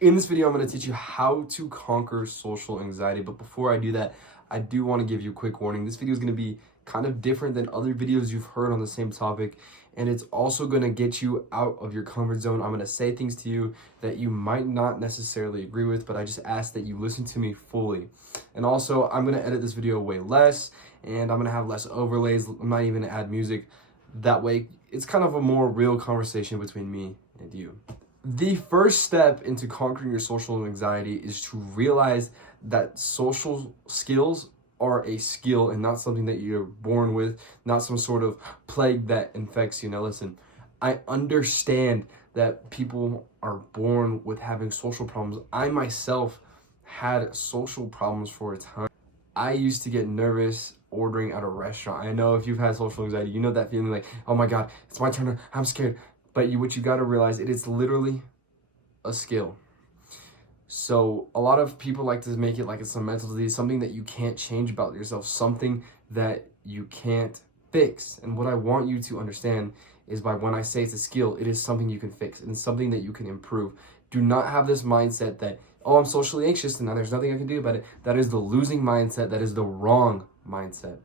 In this video, I'm going to teach you how to conquer social anxiety. But before I do that, I do want to give you a quick warning. This video is going to be kind of different than other videos you've heard on the same topic. And it's also going to get you out of your comfort zone. I'm going to say things to you that you might not necessarily agree with, but I just ask that you listen to me fully. And also, I'm going to edit this video way less, and I'm going to have less overlays. I'm not even going to add music. That way, it's kind of a more real conversation between me and you. The first step into conquering your social anxiety is to realize that social skills are a skill and not something that you're born with, not some sort of plague that infects you. Now listen, I understand that people are born with having social problems. I myself had social problems for a time. I used to get nervous ordering at a restaurant. I know if you've had social anxiety, you know that feeling like, oh my God, it's my turn, I'm scared. But what you got to realize, it is literally a skill. So a lot of people like to make it like it's a mental disease, something that you can't change about yourself, something that you can't fix. And what I want you to understand is, by when I say it's a skill, it is something you can fix and something that you can improve. Do not have this mindset that, oh, I'm socially anxious and now there's nothing I can do about it. That is the losing mindset. That is the wrong mindset.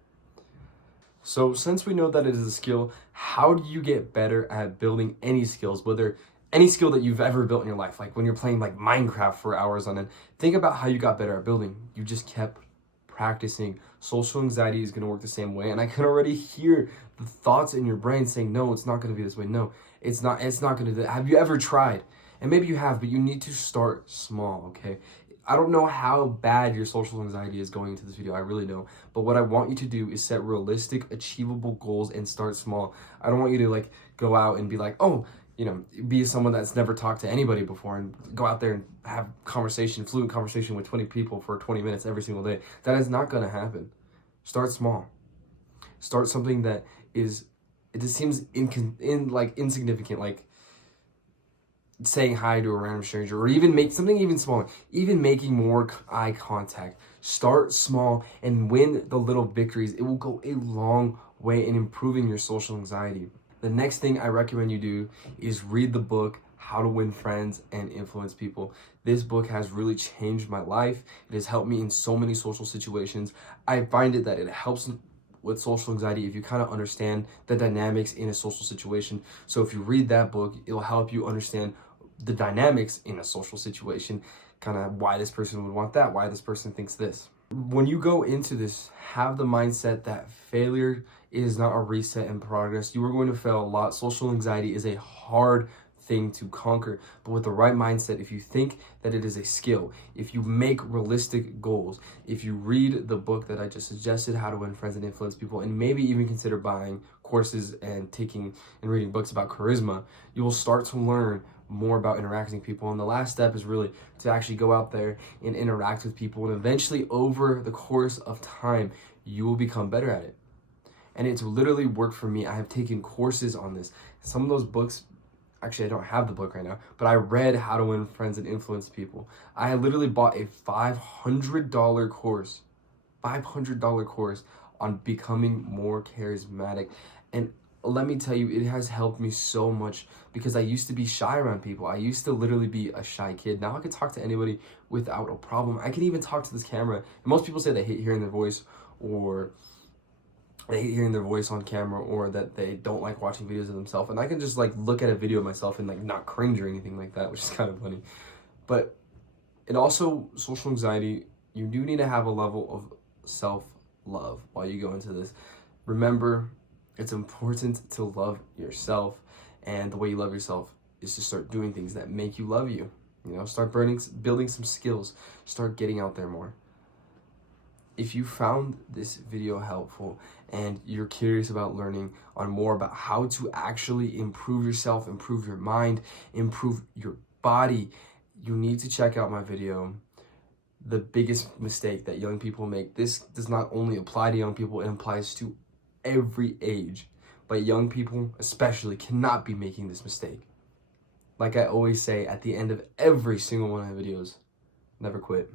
So since we know that it is a skill, how do you get better at building any skills, whether any skill that you've ever built in your life? Like when you're playing like Minecraft for hours on end, think about how you got better at building. You just kept practicing. Social anxiety is going to work the same way. And I can already hear the thoughts in your brain saying, no, it's not going to be this way. No, it's not going to do that. Have you ever tried? And maybe you have, but you need to start small, okay? I don't know how bad your social anxiety is going into this video. I really don't. But what I want you to do is set realistic, achievable goals and start small. I don't want you to like go out and be like, oh, be someone that's never talked to anybody before and go out there and have fluent conversation with 20 people for 20 minutes every single day. That is not going to happen. Start small. Start something that it just seems insignificant, like saying hi to a random stranger, or even make something even smaller, even making more eye contact. Start small and win the little victories. It will go a long way in improving your social anxiety. The next thing I recommend you do is read the book How to Win Friends and Influence People. This book has really changed my life. It has helped me in so many social situations. I find that it helps with social anxiety if you kind of understand the dynamics in a social situation. So if you read that book, it'll help you understand the dynamics in a social situation, kind of why this person would want that, why this person thinks this. When you go into this, have the mindset that failure is not a reset in progress. You are going to fail a lot. Social anxiety is a hard thing to conquer, but with the right mindset, if you think that it is a skill, if you make realistic goals, if you read the book that I just suggested, How to Win Friends and Influence People, and maybe even consider buying courses and reading books about charisma, you will start to learn more about interacting with people. And the last step is really to actually go out there and interact with people, and eventually over the course of time you will become better at it. And it's literally worked for me. I have taken courses on this. Some of those books, actually I don't have the book right now, but I read How to Win Friends and Influence People. I literally bought a $500 course on becoming more charismatic. And let me tell you, it has helped me so much, because I used to be shy around people. I used to literally be a shy kid. Now I can talk to anybody without a problem. I can even talk to this camera. And most people say they hate hearing their voice, or they hate hearing their voice on camera, or that they don't like watching videos of themselves. And I can just like look at a video of myself and like not cringe or anything like that, which is kind of funny. But it also, social anxiety, you do need to have a level of self-love while you go into this. Remember, it's important to love yourself, and the way you love yourself is to start doing things that make you love you. Start building some skills, start getting out there more. If you found this video helpful and you're curious about learning on more about how to actually improve yourself, improve your mind, improve your body, you need to check out my video, The Biggest Mistake That Young People Make. This does not only apply to young people, it applies to every age, but young people especially cannot be making this mistake. Like I always say at the end of every single one of my videos, never quit.